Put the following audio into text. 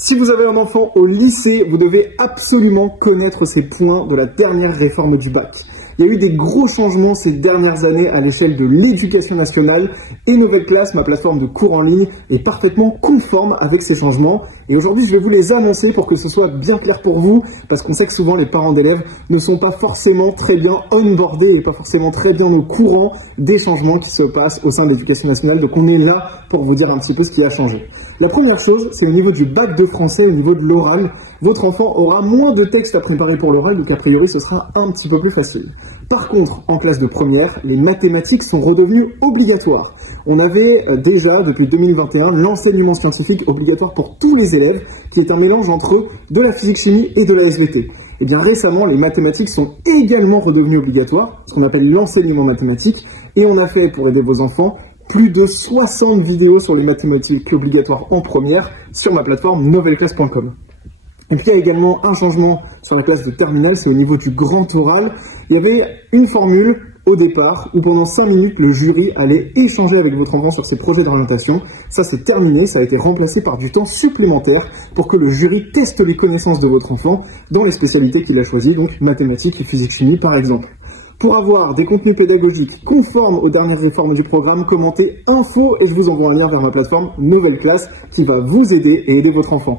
Si vous avez un enfant au lycée, vous devez absolument connaître ces points de la dernière réforme du bac. Il y a eu des gros changements ces dernières années à l'échelle de l'éducation nationale et Nouvelle Classe, ma plateforme de cours en ligne, est parfaitement conforme avec ces changements. Et aujourd'hui, je vais vous les annoncer pour que ce soit bien clair pour vous, parce qu'on sait que souvent les parents d'élèves ne sont pas forcément très bien onboardés et pas forcément très bien au courant des changements qui se passent au sein de l'éducation nationale. Donc on est là pour vous dire un petit peu ce qui a changé. La première chose, c'est au niveau du bac de français, au niveau de l'oral. Votre enfant aura moins de textes à préparer pour l'oral, donc a priori ce sera un petit peu plus facile. Par contre, en classe de première, les mathématiques sont redevenues obligatoires. On avait déjà, depuis 2021, l'enseignement scientifique obligatoire pour tous les élèves, qui est un mélange entre de la physique-chimie et de la SVT. Et bien récemment, les mathématiques sont également redevenues obligatoires, ce qu'on appelle l'enseignement mathématique, et on a fait, pour aider vos enfants, plus de 60 vidéos sur les mathématiques obligatoires en première sur ma plateforme novelleclasse.com. Et puis il y a également un changement sur la classe de terminale, c'est au niveau du grand oral. Il y avait une formule au départ où pendant 5 minutes le jury allait échanger avec votre enfant sur ses projets d'orientation. Ça c'est terminé, ça a été remplacé par du temps supplémentaire pour que le jury teste les connaissances de votre enfant dans les spécialités qu'il a choisies, donc mathématiques et physique-chimie par exemple. Pour avoir des contenus pédagogiques conformes aux dernières réformes du programme, commentez info et je vous envoie un lien vers ma plateforme Nouvelle Classe qui va vous aider et aider votre enfant.